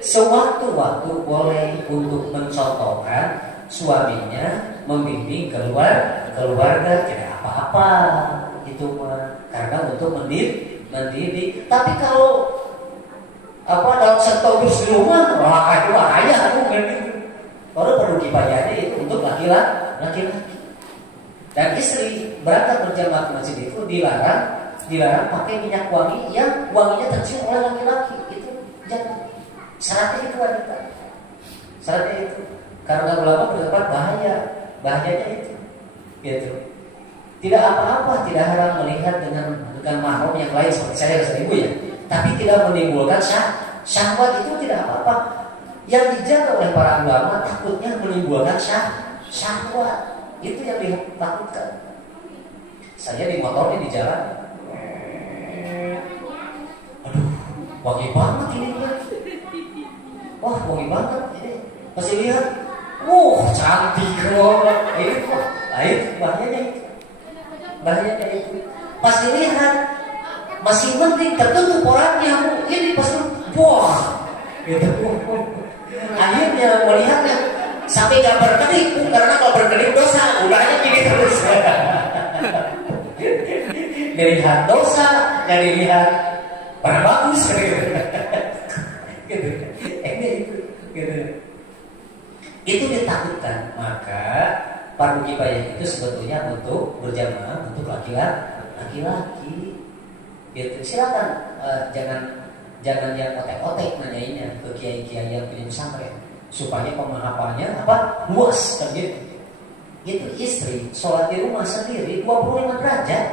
Sewaktu-waktu boleh untuk mencontohkan suaminya membimbing keluarga tidak apa-apa itu mah, karena untuk mendidik. Tapi kalau dalam sektor di rumah bahaya aku mendidik. Baru perlu kifayahnya itu untuk laki-laki. Dan istri berangkat berjamaah ke masjid itu dilarang pakai minyak wangi yang wanginya tercium oleh laki-laki. Itu jangan. Syaratnya itu wanita. Syaratnya itu. Karena ulama berpendapat bahayanya itu. Gitu. Tidak apa-apa, tidak haram melihat dengan mahram yang lain seperti saya dan ibu ya. Tapi tidak menimbulkan syahwat itu tidak apa-apa. Yang dijaga oleh para ulama takutnya menimbulkan syahwat. Itu yang ditakutkan. Saya di motornya di jalan. Aduh, wangi banget ini. Wah, wangi banget ini. Masih lihat. Cantik banget. Itu bahayanya itu. Pas dilihat masih penting tertutup orangnya. Ini pas gitu. Akhirnya melihatnya sampai gak berkedip, karena kalau berkedip dosa, udahnya gini terus. Dilihat dosa, dan dilihat pada bagus gitu. Gitu. Itu ditakutkan. Maka fardu kifayah itu sebetulnya untuk berjamaah untuk laki-laki. Gitu. Silakan jangan yang otek-otek nanyainnya ke kiai-kiai yang punya pesantren supaya pemahamannya luas kan gitu. Itu istri sholat di rumah sendiri 25 derajat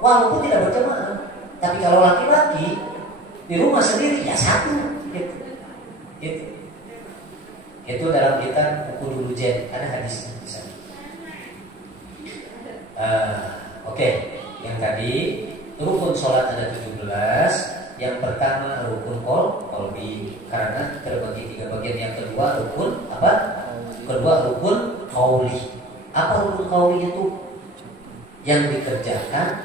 walaupun tidak berjamaah. Tapi kalau laki-laki di rumah sendiri ya satu gitu. Itu dalam kitab Uqudul Jen ada hadisnya di sana. Oke. Yang tadi rukun sholat ada 17. Yang pertama rukun qalbi, karena terbagi 3 bagian. Yang kedua rukun apa? Kedua rukun qauli. Apa rukun qauli itu? Yang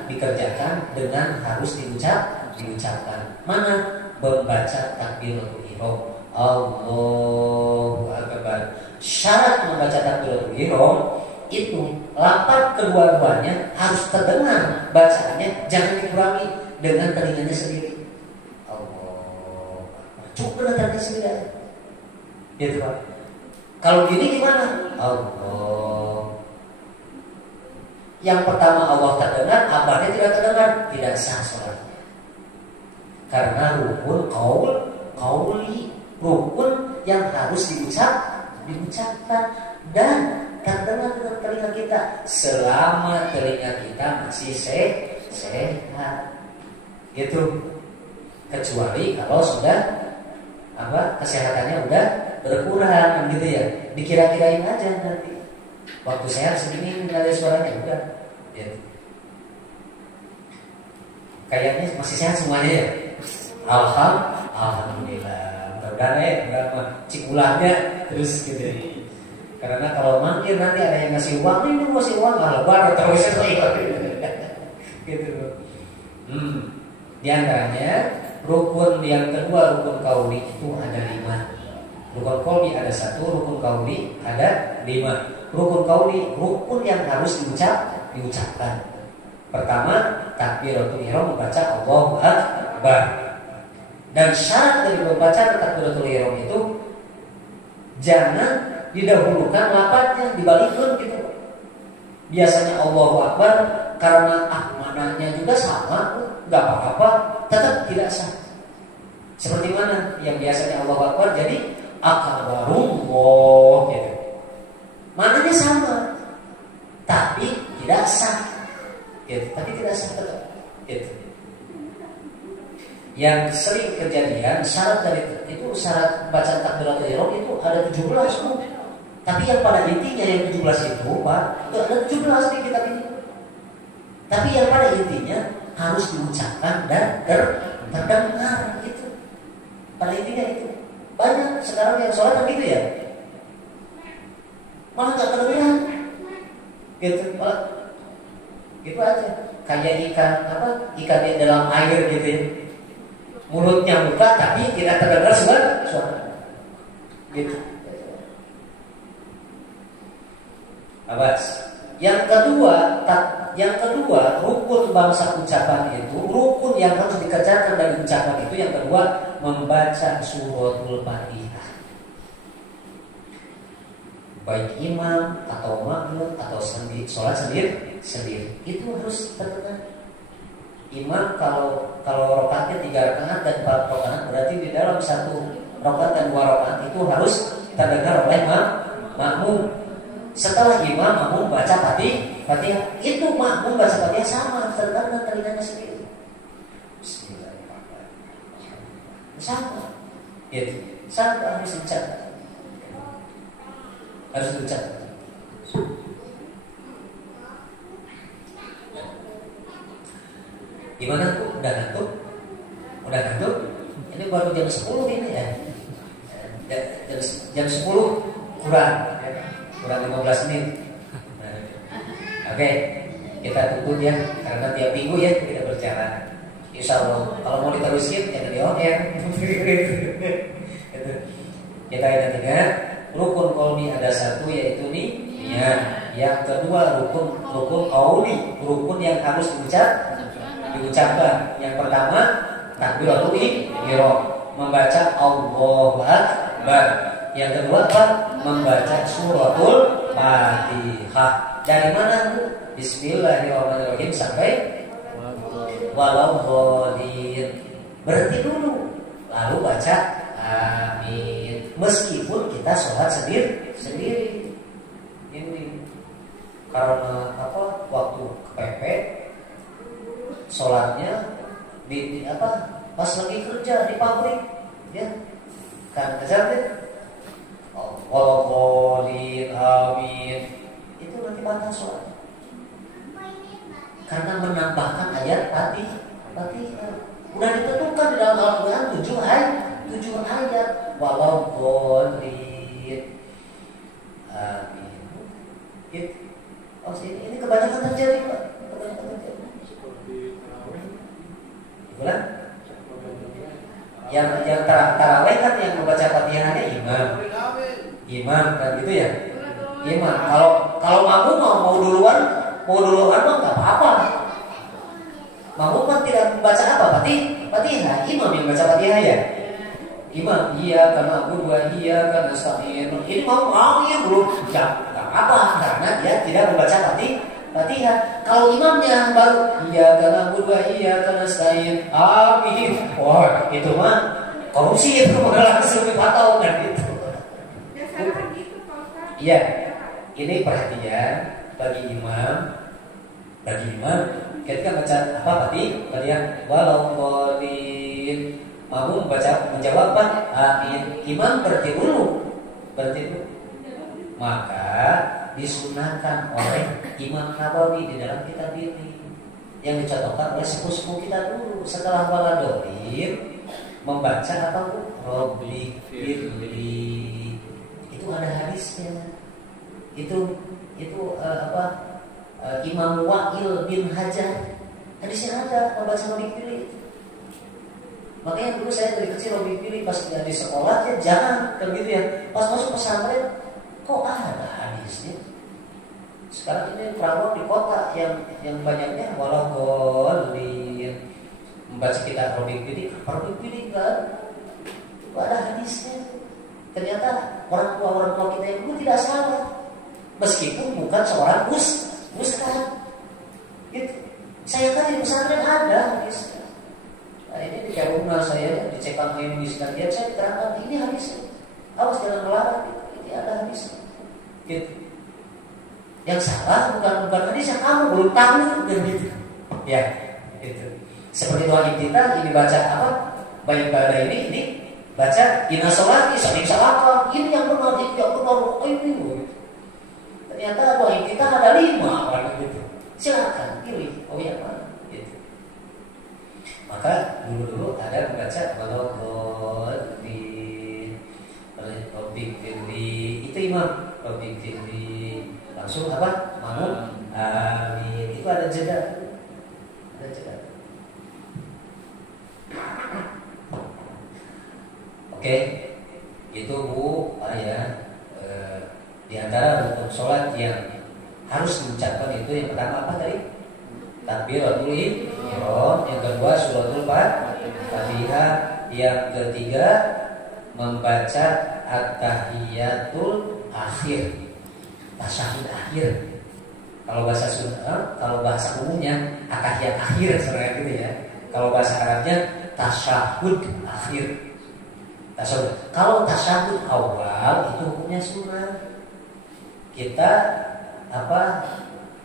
dikerjakan dengan harus diucapkan. Mana? Membaca takbiratul ihram. Allahu Akbar. Syarat membaca takbiratul ihram itu lafaz kedua-duanya harus terdengar bacaannya, jangan dikurangi dengan telinganya sendiri. Allah, cukup dengan telinganya sendiri aja. Gitu Pak. Kalau gini gimana? Allah. Yang pertama Allah terdengar, abadnya tidak terdengar, tidak sah sholatnya. Karena rukun qauli, rukun yang harus diucapkan dan terdengar dengan telinga kita selama telinga kita masih sehat. Itu kecuali kalau sudah kesehatannya udah berkurang gitu ya. Dikira-kirain aja nanti. Waktu sehat segini nggak ada suaranya udah. Gitu. Kayaknya masih sehat semuanya ya. Alhamdulillah. Mudah-mudahan berapa cikulahnya terus gitu. Karena kalau mungkin nanti ada yang ngasih uang, ini ngasih uang baru terus gitu. Di antaranya rukun yang kedua, rukun qauli itu ada 5. Rukun qauli ada 1, rukun qauli ada 5. Rukun qauli, rukun yang harus diucapkan. Pertama, takbiratul ihram, membaca Allahu Akbar. Dan syarat dari membaca takbiratul ihram itu jangan didahulukan lafadznya, dibalikkan gitu. Biasanya Allahu Akbar karena maknanya juga sama, nggak apa-apa, tetap tidak sah. Seperti mana yang biasanya Allahu Akbar jadi akbarullah gitu. Maknanya sama, tapi tidak sah. Gitu. Tapi tidak sah tetap. Gitu. Yang sering kejadian syarat dari itu, syarat bacaan takbiratul ihram itu ada 17 tuh. Tapi yang pada intinya yang 17 itu Pak, itu ada 17 di kitab ini. Tapi yang pada intinya harus diucapkan dan terdengar gitu. Pada intinya itu. Banyak sekarang yang sholat begitu ya. Malah gak kedengeran. Gitu, malah gitu aja. Kayak ikan di dalam air gitu ya. Mulutnya buka tapi tidak terdengar suara. Gitu. Awas. Yang kedua, rukun bangsa ucapan itu, rukun yang harus dikerjakan dari ucapan itu, yang kedua membaca suratul Fatihah. Baik imam atau makmum atau sholat sendiri itu harus terdengar. Imam kalau rakaatnya 3 rakaat dan 4 rakaat, berarti di dalam 1 rakaat dan 2 rakaat itu harus terdengar oleh makmum. Setelah imam makmum baca Fatihah, itu makmum baca Fatihah sama terdengar dengan telinganya sendiri. Bismillahirrahmanirrahim. Sama. Gitu. Sama harus dicatat. Harus dicatat. Gimana tuh? Udah ngantuk? Ini baru jam 10 ini ya. Jam 10 kurang 15 menit. Oke, kita tunggu ya, karena tiap minggu ya kita berjalan. Insya Allah, kalau mau diterusin jangan di on air. Kita ingat rukun qauli ada 1 yaitu niat. Yang kedua rukun qauli, rukun yang harus diucapkan. Yang pertama takbiratul ihram, membaca Allahu Akbar. Yang kedua apa? Membaca suratul Fatihah. Dari mana tuh? Bismillahirrahmanirrahim sampai walauddallin. Berhenti dulu, lalu baca amin. Meskipun kita sholat sendiri. Ini karena waktu kepepet sholatnya di pas lagi kerja di pabrik ya kan kejar walauddallin amin, itu nanti batal sholat karena menambahkan ayat Fatihah. Udah ditentukan di dalam Al-Quran 7 ayat walauddallin amin. Gitu. Ini kebanyakan terjadi Pak. Bulan yang tarawih kan yang membaca Fatihahnya imam kan gitu ya. Imam. Kalau makmum mau duluan mah nggak apa-apa. makmum kan tidak membaca apa? Fatihah. Imam yang baca Fatihah ya. Imam iya karena Abu wa iya karena nasta'in. Ini mau ya belum enggak apa karena dia tidak membaca Fatihah. Kalau imamnya baru iya karena Abu wa iya karena nasta'in. Amin. Wah, itu mah korupsi itu langsung dipatau kan gitu. Iya. Ini perhatian bagi imam ketika baca apa Fatihah walau qalin makmum menjawab amin, imam berhenti dulu. Maka disunahkan oleh Imam Nawawi di dalam kitab ini yang dicontohkan oleh sepuh-sepuh kita dulu setelah waladolim membaca apa bu? Robbi firli. Itu ada hadisnya. Itu Imam Wa'il bin Hajar hadisnya ada membaca Robbi firli. Makanya dulu saya dari kecil Robbi firli pas di sekolah ya jangan begitu ya. Pas masuk pesantren kok ada hadisnya. Sekarang ini perawat di kota yang banyaknya walau membaca kitab Robbi firli kan ada hadisnya. Ternyata orang tua kita yang dulu tidak salah meskipun bukan seorang ustaz. Gitu. Saya tadi di pesantren ada hadis. Nah, ini di Karuna saya dicekam di sekalian saya terangkan ini hadisnya. Awas jangan melarang. Ini ada hadisnya. Gitu. Yang salah bukan hadisnya kamu belum tahu dan gitu. Ya, gitu. Seperti doa intitan ini baca apa? Baik pada ini baca inna sholati saling salawat. Ini yang benar, ini yang benar. Ini gitu. Ternyata doa intitan ada 5 orang gitu. Silakan pilih. Oh ya mana? Gitu. Maka dulu ada membaca Robbi firli itu imam Robbi firli langsung apa? Makmum amin. Itu ada jeda. Oke, itu Bu ya. Di antara rukun sholat yang harus diucapkan itu yang pertama apa tadi? Takbiratul ihram, yang kedua suratul Fatihah, yang ketiga membaca at-tahiyatul akhir, tasyahud akhir. Kalau bahasa umumnya at-tahiyat akhir sebenarnya gitu ya. Kalau bahasa Arabnya tasyahud akhir. Kalau tasyahud awal itu hukumnya sunnah. Kita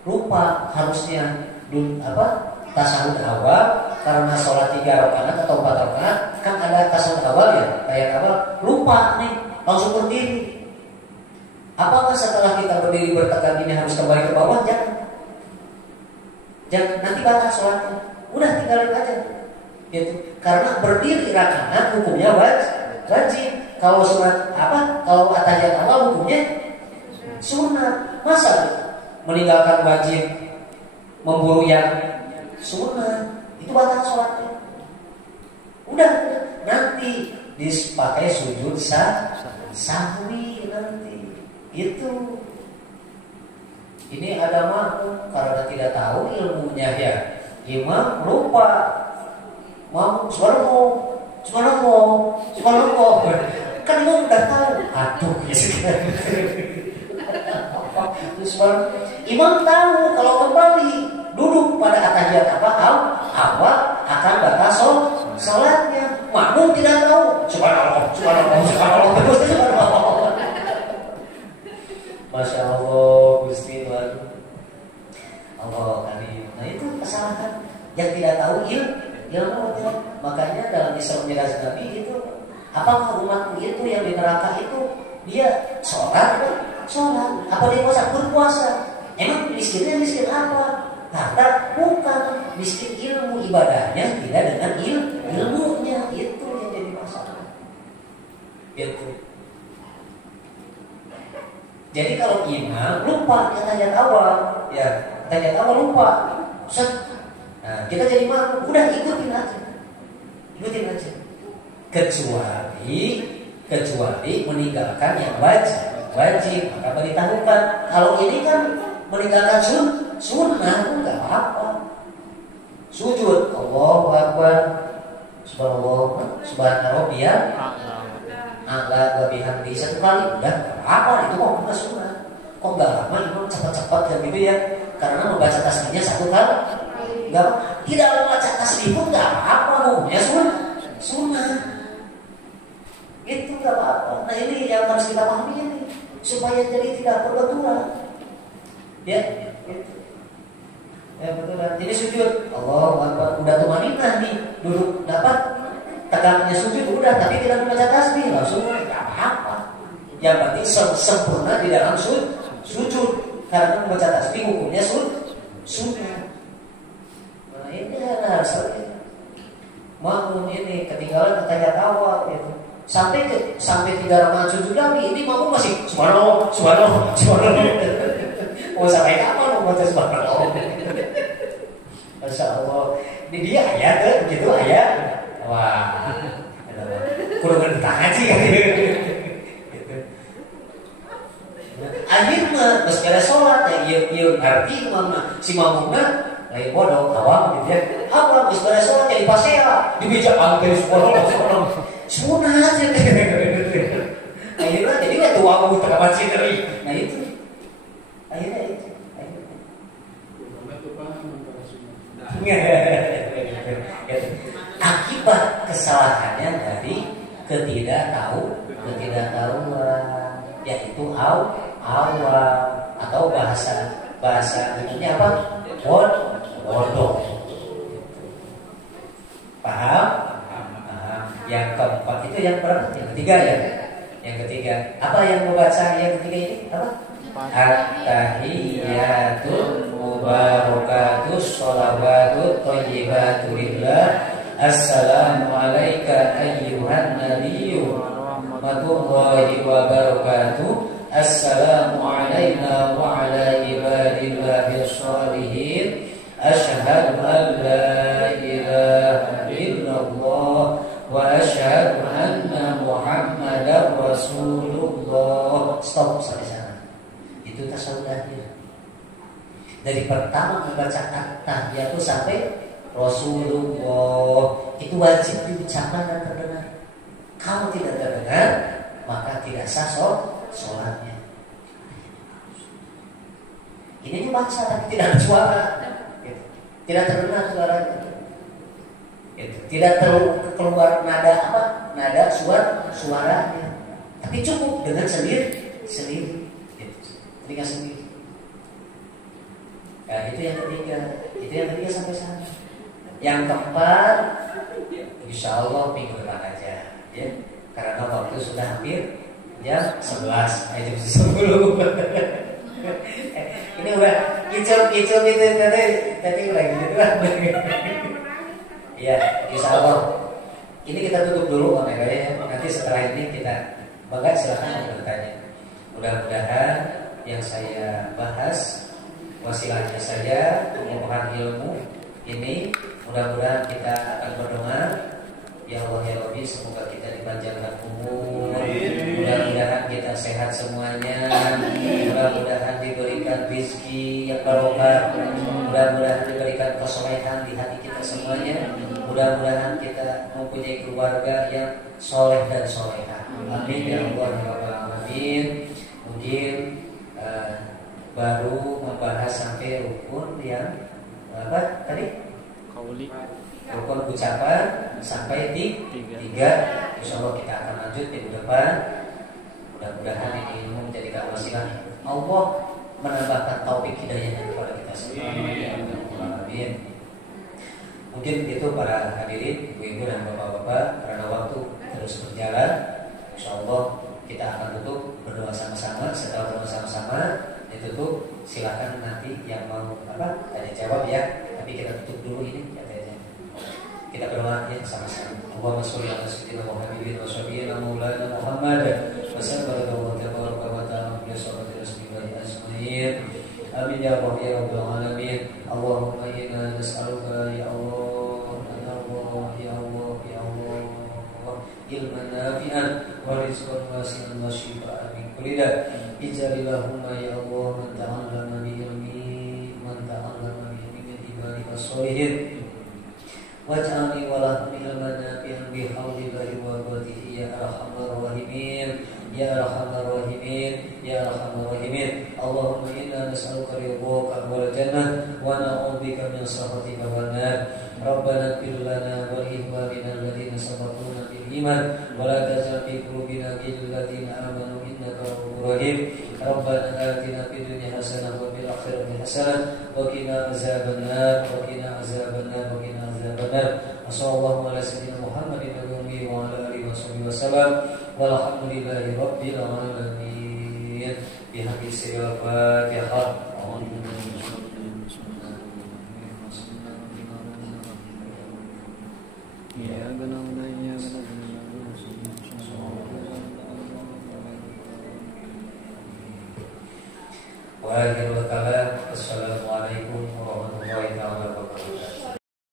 lupa harusnya tasyahud awal karena sholat 3 rakaat atau 4 rakaat kan ada tasyahud awal ya kayak lupa nih langsung berdiri. Apakah setelah kita berdiri bertegak ini harus kembali ke bawah? Jangan nanti batal sholatnya. Udah tinggalin aja. Gitu. Karena berdiri rakaat hukumnya wajib. Kalau sunat kalau at-tahiyat awal hukumnya sunnah. Masa meninggalkan wajib memburu yang sunnah itu batal sholatnya. Udah nanti dipakai sujud sahwi nanti. Itu ini ada makmum karena tidak tahu ilmunya ya. Imam lupa mau subhanallah kan imam udah tahu. Aduh imam tahu kalau kembali duduk pada at-tahiyat awal akan batal sholatnya. Makmum tidak tahu. Subhanallah. Masya Allah, Gusti Tuhan. Allah Karim. Nah itu kesalahan yang tidak tahu ilmu. Makanya dalam Isra Mi'raj Nabi itu apakah umatku itu yang di neraka itu dia sholat? Apa dia berpuasa? Emang miskin apa? Harta bukan, miskin ilmu ibadahnya tidak dengan ilmunya. Itu yang jadi masalah. Gitu. Jadi kalau imam lupa tahiyat awal, tahiyat awal lupa, nah, kita jadi makmum, udah ikutin aja. Kecuali meninggalkan yang wajib, maka beritahukan. Kalau ini kan meninggalkan sunnah, enggak apa-apa. Sujud, Allahu Akbar, subhanallah, subhana rabbiyal a'la wa bihamdi 1 kali. Udah, apa itu kok enggak sunah. Kok enggak lama imam cepat-cepat kan gitu ya. Karena membaca tasbihnya 1 kali. Enggak, tidak membaca tasbih pun enggak apa-apa, hukumnya sunah. Itu enggak apa-apa. Nah, ini yang harus kita pahami ini supaya jadi tidak berbenturan. Ya, gitu. Ya betul. Jadi sujud, Allahu Akbar, udah tumaninah nih, duduk dapat tegaknya sujud udah, tapi tidak membaca tasbih langsung enggak apa-apa. Yang penting sempurna di dalam sujud. Karena membaca tasbih hukumnya sunnah. Nah ini harus makmum ini ketinggalan tahiyat awal gitu. Sampai 3 rakaat sujud lagi, ini makmum masih subhanallah. Oh sampai kapan membaca subhanallah? Masya Allah. Ini dia ayat begitu ayat. Wah, kurang haji kan gitu. Akhirnya pas beres sholat ya arti si mamuna lain bodoh awam gitu ya. Apa pas beres sholat jadi pasea dibijak angker subhanallah. Sunat ya. Akhirnya jadi nggak tua kamu tengah masjid dari. Nah itu. Akhirnya itu. Akibat kesalahannya dari ketidaktahuan, yaitu awal atau bahasa umumnya apa? Bodoh. Paham? Yang keempat itu yang berapa? Yang ketiga ya. Yang ketiga apa yang membaca yang ketiga ini apa? At-tahiyyatul mubarakatus sholawatut thayyibatu lillah. Assalamu alayka ayyuhan nabiyyu warahmatullahi wabarakatuh. Assalamu alayna wa ala ibadillahi sholihin. Asyhadu an la ilaha illallah wa asyhadu anna Muhammadar Rasulullah. Stop sampai sana. Itu tasawuf akhir. Dari pertama membaca at-tahiyyatu sampai Rasulullah itu wajib diucapkan dan terdengar. Kalau tidak terdengar, maka tidak sah sholatnya. Ini dibaca tapi tidak ada suara, tidak terdengar suaranya, tidak keluar nada apa? Nada suaranya. Tapi cukup dengan sendiri, telinga sendiri. Nah, itu yang ketiga sampai sana. Yang keempat, insya Allah minggu depan aja, ya. Karena waktu sudah hampir jam 11, jam 10. Ini udah kicau itu tadi lagi gitu kan. Ya, insya Allah. Ini kita tutup dulu Omega ya. Nanti setelah ini kita bangga silakan bertanya. Mudah-mudahan yang saya bahas wasilahnya saja pengukuhan ilmu ini. Mudah-mudahan kita akan berdoa, ya Allah ya Rabbi, semoga kita dipanjangkan umur, mudah-mudahan kita sehat semuanya, mudah-mudahan diberikan rezeki yang barokah, mudah-mudahan diberikan kesolehan di hati kita semuanya, mudah-mudahan kita mempunyai keluarga yang soleh dan soleha. Amin ya Allah ya Rabbal Alamin. Mungkin baru membahas sampai rukun yang apa tadi? Rukun ucapan sampai tiga. Insya Allah kita akan lanjut minggu depan. Mudah-mudahan ini ilmu menjadikan wasilah Allah menambahkan taufik hidayahnya kepada kita semua. Amin. Mungkin itu para hadirin, ibu-ibu dan bapak-bapak, karena waktu terus berjalan, insya Allah kita akan tutup berdoa sama-sama. Setelah berdoa sama-sama ditutup, silakan nanti yang mau apa tanya jawab ya. Tapi kita tutup dulu ini ya. Kita berdoa ya sama-sama. Allahumma sholli ala sayyidina Muhammadin wa sahbihi maulana Muhammad wa sallallahu wa ta'ala bi salati rasulillahi ajmain. Amin ya rabbal alamin. Allahumma inna nas'aluka ya Allah, ya Allah, ilman nafi'an wa rizqan wasi'an wa shifaan min kulli da'. Ij'alillahumma ya Allah man ta'allama bi ilmi, man ta'allama bi ilmi min ibadika sholihin. waj'alni wa lahum ilman nafi'an bihamdillahi wa quwwatihi ya arhamar rahimin ya arhamar rahimin ya arhamar rahimin. Allahumma inna nas'aluka ridhaka wal jannah wa na'udzubika min sakhatika wan nar. Rabbana ighfir lana wa li ikhwanina alladhina sabaquna bil iman wa la taj'al fi qulubina ghillan lil ladzina amanu innaka ra'ufur rahim. Rabbana atina fid dunya hasanah wa fil akhirati hasanah wa qina azabannar wa qina azabannar wa qina azabannar. Wassallallahu ala sayyidina Muhammadin wa ala alihi wasallam walhamdulillahi rabbil alamin. Bihaqqi siril Fatihah. Wa akhiru kalam